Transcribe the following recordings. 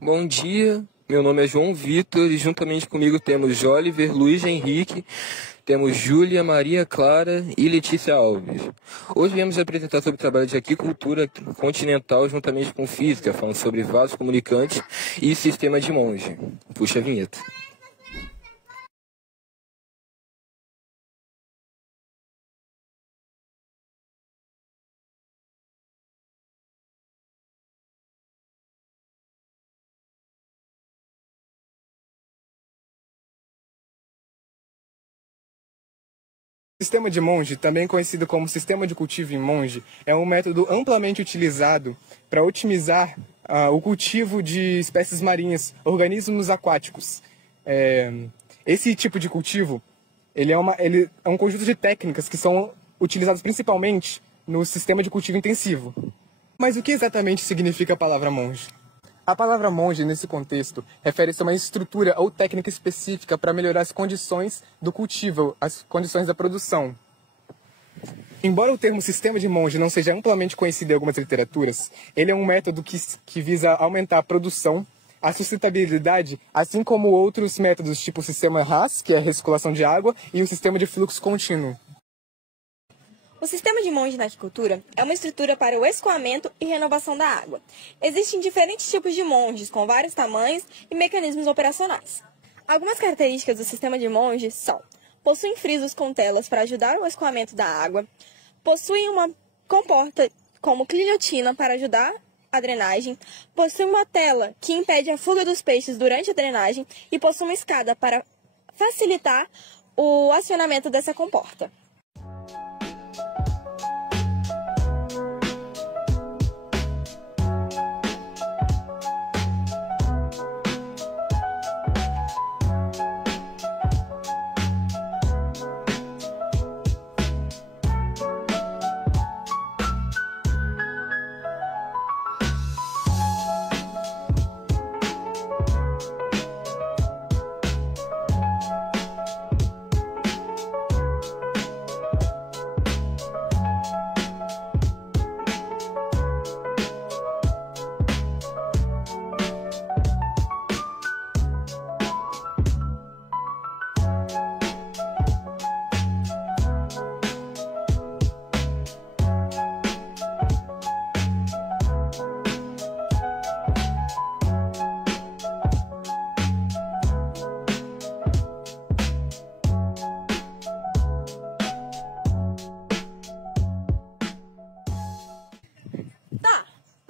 Bom dia, meu nome é João Vitor e juntamente comigo temos Joliver, Luiz Henrique, temos Júlia, Maria Clara e Letícia Alves. Hoje viemos apresentar sobre o trabalho de aquicultura continental juntamente com física, falando sobre vasos comunicantes e sistema de Monge. Puxa a vinheta. O sistema de Monge, também conhecido como sistema de cultivo em Monge, é um método amplamente utilizado para otimizar o cultivo de espécies marinhas, organismos aquáticos. Esse tipo de cultivo ele é um conjunto de técnicas que são utilizadas principalmente no sistema de cultivo intensivo. Mas o que exatamente significa a palavra monge? A palavra monge, nesse contexto, refere-se a uma estrutura ou técnica específica para melhorar as condições do cultivo, as condições da produção. Embora o termo sistema de Monge não seja amplamente conhecido em algumas literaturas, ele é um método que visa aumentar a produção, a sustentabilidade, assim como outros métodos, tipo o sistema RAS, que é a recirculação de água, e o sistema de fluxo contínuo. O sistema de Monge na aquicultura é uma estrutura para o escoamento e renovação da água. Existem diferentes tipos de monges, com vários tamanhos e mecanismos operacionais. Algumas características do sistema de Monge são: possuem frisos com telas para ajudar o escoamento da água, possuem uma comporta como guilhotina para ajudar a drenagem, possui uma tela que impede a fuga dos peixes durante a drenagem e possui uma escada para facilitar o acionamento dessa comporta.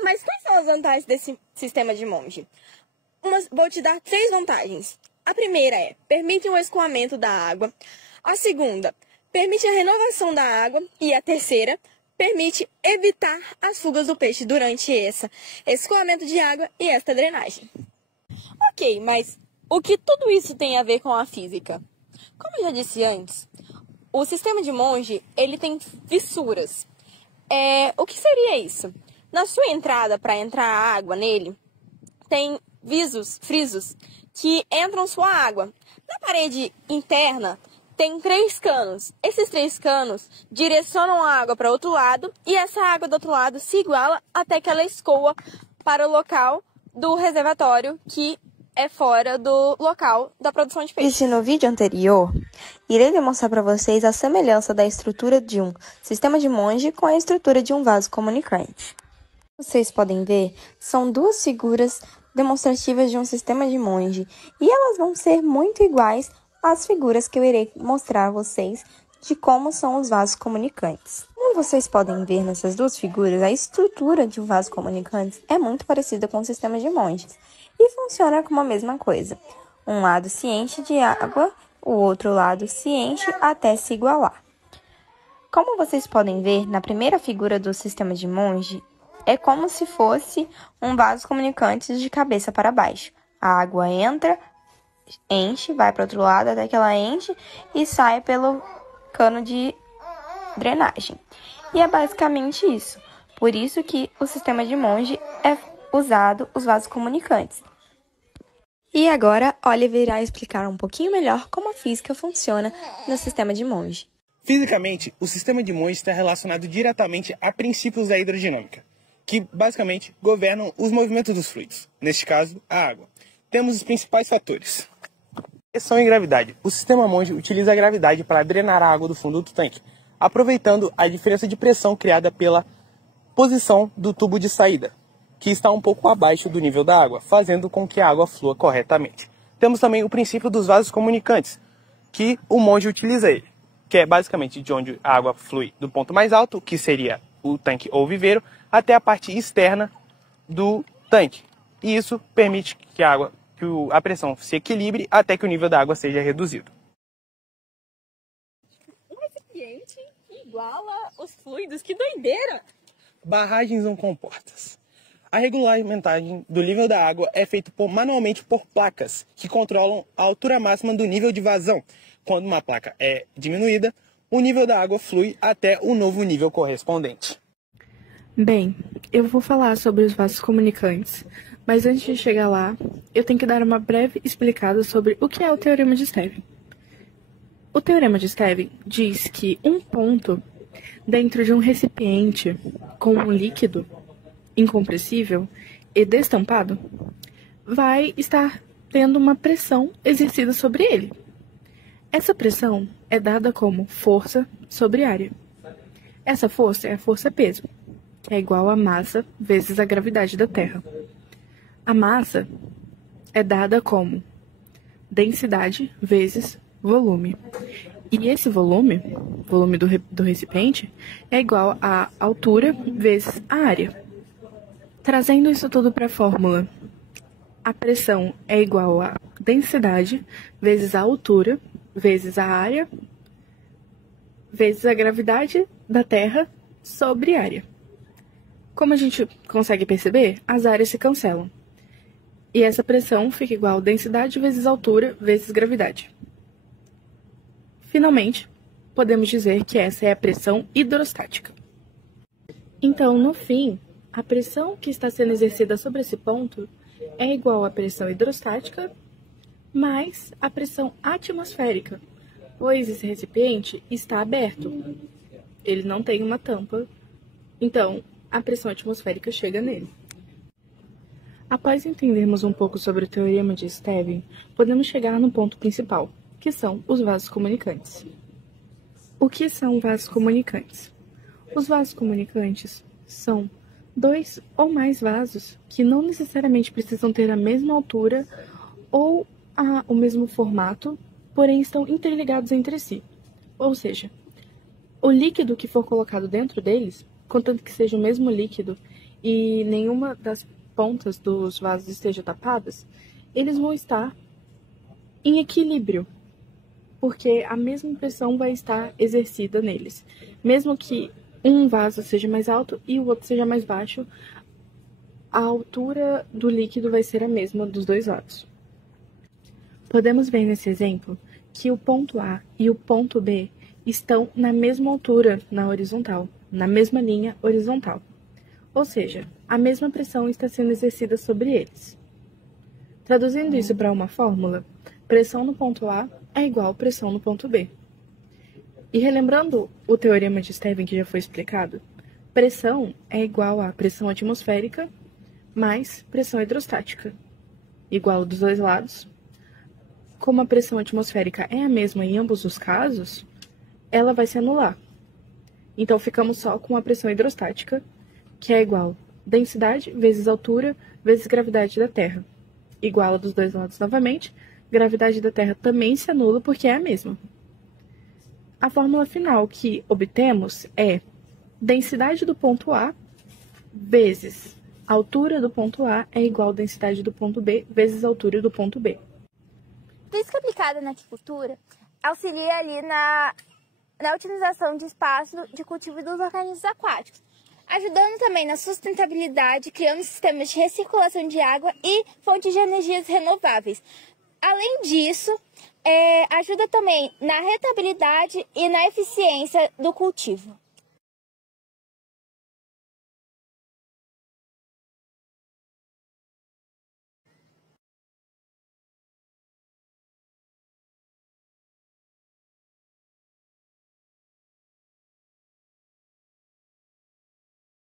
Mas quais são as vantagens desse sistema de Monge? Vou te dar 3 vantagens. A primeira é: permite o escoamento da água. A segunda, permite a renovação da água. E a terceira, permite evitar as fugas do peixe durante esse escoamento de água e esta drenagem. Ok, mas o que tudo isso tem a ver com a física? Como eu já disse antes, o sistema de Monge, ele tem fissuras. O que seria isso? Na sua entrada, para entrar a água nele, tem frisos que entram sua água. Na parede interna, tem 3 canos. Esses 3 canos direcionam a água para o outro lado e essa água do outro lado se iguala até que ela escoa para o local do reservatório, que é fora do local da produção de peixe. No vídeo anterior, irei demonstrar para vocês a semelhança da estrutura de um sistema de Monge com a estrutura de um vaso comunicante. Vocês podem ver, são 2 figuras demonstrativas de um sistema de Monge e elas vão ser muito iguais às figuras que eu irei mostrar a vocês de como são os vasos comunicantes. Como vocês podem ver nessas 2 figuras, a estrutura de um vaso comunicante é muito parecida com o sistema de Monges e funciona como a mesma coisa. Um lado se enche de água, o outro lado se enche até se igualar. Como vocês podem ver, na primeira figura do sistema de Monge, é como se fosse um vaso comunicante de cabeça para baixo. A água entra, enche, vai para o outro lado até que ela enche e sai pelo cano de drenagem. E é basicamente isso. Por isso que o sistema de Monge é usado os vasos comunicantes. E agora, Oliver irá explicar um pouquinho melhor como a física funciona no sistema de Monge. Fisicamente, o sistema de Monge está relacionado diretamente a princípios da hidrodinâmica. que basicamente governam os movimentos dos fluidos, neste caso, a água. Temos os principais fatores. Pressão e gravidade. O sistema Monge utiliza a gravidade para drenar a água do fundo do tanque, aproveitando a diferença de pressão criada pela posição do tubo de saída, que está um pouco abaixo do nível da água, fazendo com que a água flua corretamente. Temos também o princípio dos vasos comunicantes, que o Monge utiliza ele, que é basicamente de onde a água flui do ponto mais alto, que seria o tanque ou viveiro, até a parte externa do tanque. E isso permite que a pressão se equilibre até que o nível da água seja reduzido. Um recipiente que iguala os fluidos, que doideira! Barragens ou comportas. A regulamentagem do nível da água é feita manualmente por placas que controlam a altura máxima do nível de vazão. Quando uma placa é diminuída, o nível da água flui até o novo nível correspondente. Bem, eu vou falar sobre os vasos comunicantes, mas antes de chegar lá, eu tenho que dar uma breve explicada sobre o que é o Teorema de Stevin. O Teorema de Stevin diz que um ponto dentro de um recipiente com um líquido incompressível e destampado vai estar tendo uma pressão exercida sobre ele. Essa pressão é dada como força sobre área. Essa força é a força-peso, que é igual a massa vezes a gravidade da Terra. A massa é dada como densidade vezes volume. E esse volume do recipiente, é igual a altura vezes a área. Trazendo isso tudo para a fórmula, a pressão é igual a densidade vezes a altura vezes a área vezes a gravidade da Terra sobre área. Como a gente consegue perceber, as áreas se cancelam. E essa pressão fica igual a densidade vezes altura vezes gravidade. Finalmente, podemos dizer que essa é a pressão hidrostática. Então, no fim, a pressão que está sendo exercida sobre esse ponto é igual à pressão hidrostática mais a pressão atmosférica, pois esse recipiente está aberto. Ele não tem uma tampa, então a pressão atmosférica chega nele. Após entendermos um pouco sobre o Teorema de Stevin, podemos chegar no ponto principal, que são os vasos comunicantes. O que são vasos comunicantes? Os vasos comunicantes são dois ou mais vasos que não necessariamente precisam ter a mesma altura ou o mesmo formato, porém estão interligados entre si. Ou seja, o líquido que for colocado dentro deles, contanto que seja o mesmo líquido e nenhuma das pontas dos vasos esteja tapadas, eles vão estar em equilíbrio, porque a mesma pressão vai estar exercida neles. Mesmo que um vaso seja mais alto e o outro seja mais baixo, a altura do líquido vai ser a mesma dos dois lados. Podemos ver nesse exemplo que o ponto A e o ponto B estão na mesma altura na horizontal, na mesma linha horizontal. Ou seja, a mesma pressão está sendo exercida sobre eles. Traduzindo isso para uma fórmula, pressão no ponto A é igual a pressão no ponto B. E relembrando o Teorema de Stevin que já foi explicado, pressão é igual a pressão atmosférica mais pressão hidrostática, igual dos dois lados. Como a pressão atmosférica é a mesma em ambos os casos, ela vai se anular. Então ficamos só com a pressão hidrostática, que é igual densidade vezes altura vezes gravidade da Terra. Igual a dos dois lados novamente, gravidade da Terra também se anula porque é a mesma. A fórmula final que obtemos é densidade do ponto A vezes altura do ponto A é igual a densidade do ponto B vezes a altura do ponto B. Física aplicada na aquicultura auxilia ali na utilização de espaço de cultivo dos organismos aquáticos, ajudando também na sustentabilidade, criando sistemas de recirculação de água e fontes de energias renováveis. Além disso, ajuda também na rentabilidade e na eficiência do cultivo.